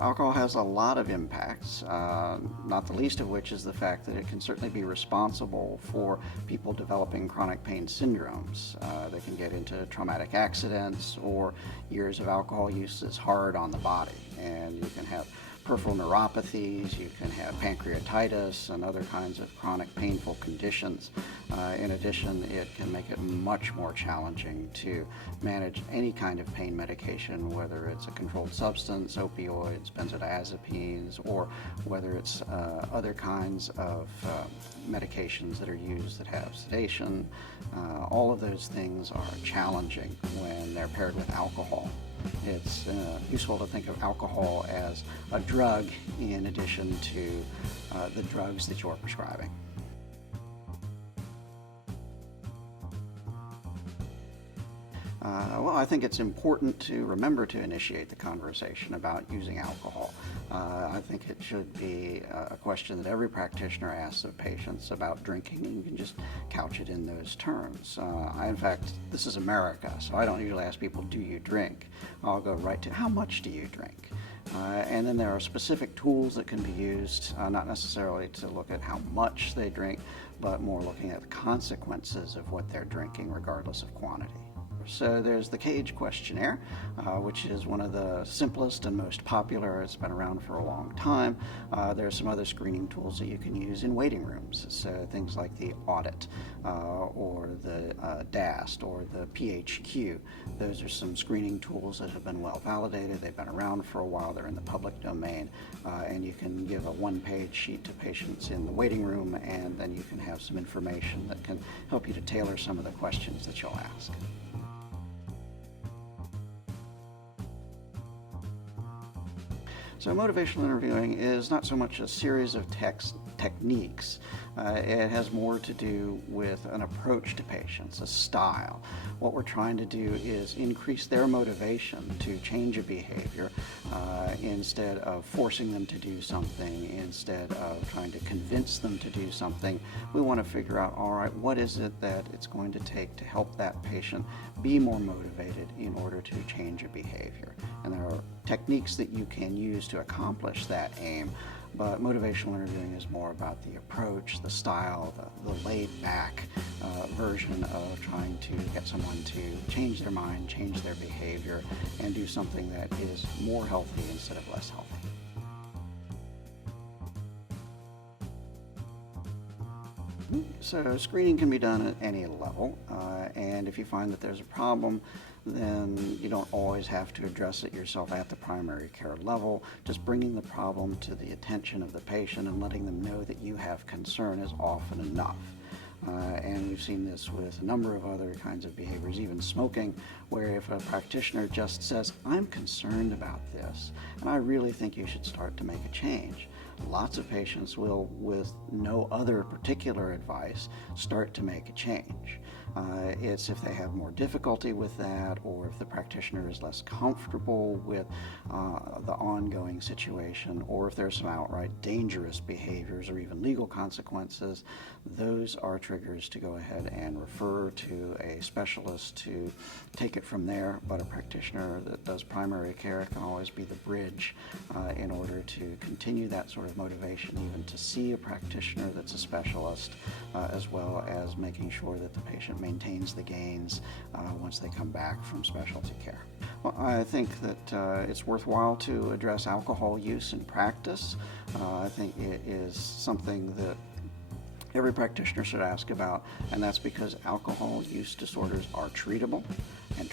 Well, alcohol has a lot of impacts, not the least of which is the fact that it can certainly be responsible for people developing chronic pain syndromes. They can get into traumatic accidents, or years of alcohol use is hard on the body, and you can have peripheral neuropathies, you can have pancreatitis and other kinds of chronic painful conditions. In addition, it can make it much more challenging to manage any kind of pain medication, whether it's a controlled substance, opioids, benzodiazepines, or whether it's other kinds of medications that are used that have sedation. All of those things are challenging when they're paired with alcohol. It's useful to think of alcohol as a drug in addition to the drugs that you're prescribing. Well, I think it's important to remember to initiate the conversation about using alcohol. I think it should be a question that every practitioner asks of patients about drinking, and you can just couch it in those terms. In fact, this is America, so I don't usually ask people, do you drink? I'll go right to, how much do you drink? And then there are specific tools that can be used, not necessarily to look at how much they drink, but more looking at the consequences of what they're drinking, regardless of quantity. So there's the CAGE questionnaire, which is one of the simplest and most popular. It's been around for a long time. There are some other screening tools that you can use in waiting rooms, so things like the audit or the DAST or the PHQ. Those are some screening tools that have been well validated. They've been around for a while. They're in the public domain, and you can give a one-page sheet to patients in the waiting room, and then you can have some information that can help you to tailor some of the questions that you'll ask. So motivational interviewing is not so much a series of techniques. It has more to do with an approach to patients, a style. What we're trying to do is increase their motivation to change a behavior instead of forcing them to do something, instead of trying to convince them to do something. We want to figure out, all right, what is it that it's going to take to help that patient be more motivated in order to change a behavior. And there are techniques that you can use to accomplish that aim, but motivational interviewing is more about the approach, the style, the laid-back version of trying to get someone to change their mind, change their behavior, and do something that is more healthy instead of less healthy. So screening can be done at any level, and if you find that there's a problem, then you don't always have to address it yourself at the primary care level. Just bringing the problem to the attention of the patient and letting them know that you have concern is often enough. And we've seen this with a number of other kinds of behaviors, even smoking, where if a practitioner just says, I'm concerned about this, and I really think you should start to make a change, lots of patients will, with no other particular advice, start to make a change. It's if they have more difficulty with that, or if the practitioner is less comfortable with the ongoing situation, or if there's some outright dangerous behaviors or even legal consequences, those are triggers to go ahead and refer to a specialist to take it from there. But a practitioner that does primary care can always be the bridge in order to continue that sort of motivation, even to see a practitioner that's a specialist, as well as making sure that the patient maintains the gains once they come back from specialty care. Well, I think that it's worthwhile to address alcohol use in practice. I think it is something that every practitioner should ask about, and that's because alcohol use disorders are treatable, and